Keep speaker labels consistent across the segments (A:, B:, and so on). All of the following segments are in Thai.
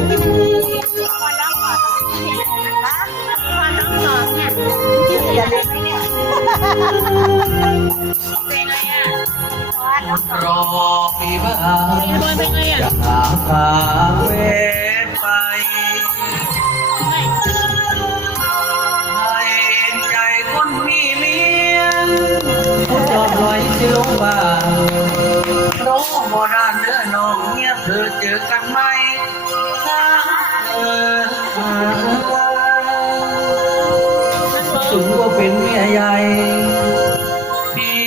A: รองขอสองเพลงนะคนร้ององเนี่ยชื่อยาหมเนี่ยเพลงอะไรอะคนร้องสอง
B: รอปีบ้า
A: เพลงอะไรอะ
B: จะหาพาเวไปให้ใจคนมีเมียผู้อมลอยที่ลงบ้านร้อโบราณเนื้อน้องเงียบเธอเจอกันไหม สูงว่าเป็นเมียใหญ่พี่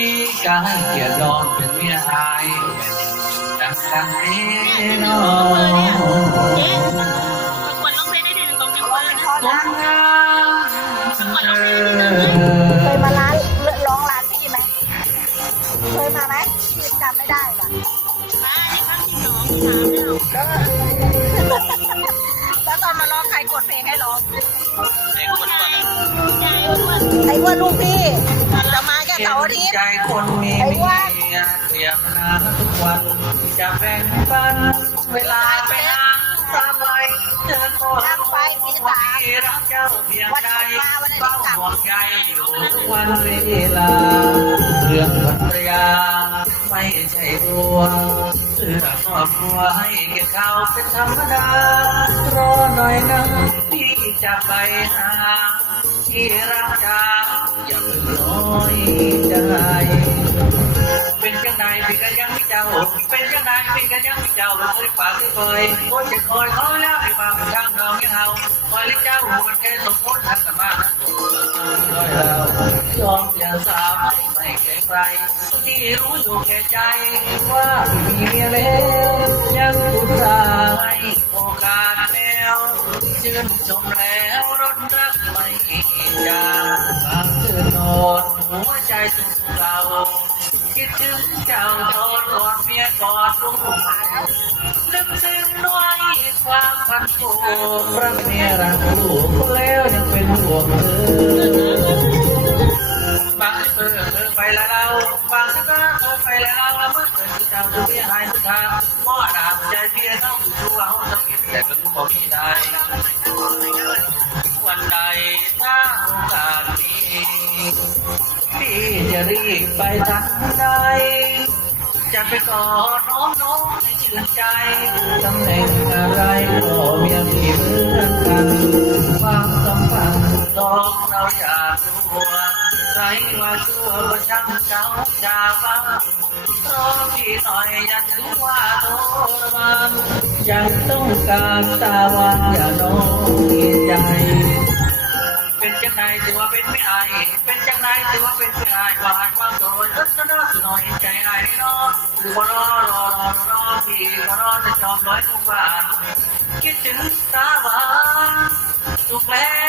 B: ก็ให้เกียรติน้องเป็นเมียอายดังกันนี้น้อง
A: เอ๊ะประกวดร้องเพลงได้ที่หนึ่งเป็นคนเลยนะ
B: คนงาม
C: เคยมาร้านร้องร้านพี่ไหมเคยมาไหมพี่จำไม่ได้ว่ะ
A: ป้าที่พักที่หนองที่สามา
C: ร์อาทิตย์
B: ใจคนมีเมียเสียบนาทุกวันจะแบ่งปันเวลาไปหาสาบายเธอก็รู้ว่าพี่รักเจ้าเพียงใดเฝ้าห่วงใยอยู่ทุกวันเวลาเรื่องภรรยาไม่ใช่ตัวเสื้อครอบครัวให้เก็บเขาเป็นธรรมดารอหน่อยนะพี่จะไปหาที่รัก อยใจเป็นจังใดพี่ก็ยังไม่เจ้า เป็นจังใดพี่ก็ยังไม่เจ้าเราเคยฝากเคยคยโอ้ยจะคอยเขาแล้วพี่ฝากทางน้องยังเฮาคอยลิเจ้ามันแค่สมพ้นทักษะมาคอยเรายอมเสียสาวไม่แก่ใครที่รู้อยู่แก่ใจ ว่ามีเมียแล้วยังผู้ชายโอกาสแล้วชื่นชมแล้วรถรักไม่จางบางเธอนอน สุขเราคิดถึงเจ้าโดนกอดเมียกอดลูกลึกซึ้งด้วยความพันผูกรักเมียรักลูกแล้วยังเป็นห่วงเธอบางเธอเธอไปแล้วเราบางเธอเธอไปแล้วเราเมื่อเกิดเจ้าจะเพียหายทุกทางหม้อดาบใจเพียต้องดูเอาสักนิดแต่ก็ไม่ได้วันใดถ้าโอกาส รีบไปทันใดจะไปกอดน้องน้องให้ชื่นใจตำแหน่งอะไรก็เมียพี่เหมือนกันความสัมพันธ์องเราอยากรู้ใครว่าชั่วก็ช่างเจ้าจากบ้านรอพี่หน่อยอย่าถือว่าโทรมานยังต้องการตาวันอย่าน้อง เกียใจเป็นจังไงถือว่าเป็นไม่อายเป็นจังไงถือว่าเป็นไม่อายวาหายความโดยรัตนาสนอยใจอายน้องหรือว่ารอรอรอรอพี่ก็รอจะจอมร้อยทุกบ้านคิดถึงตาหวานถูกแล้เ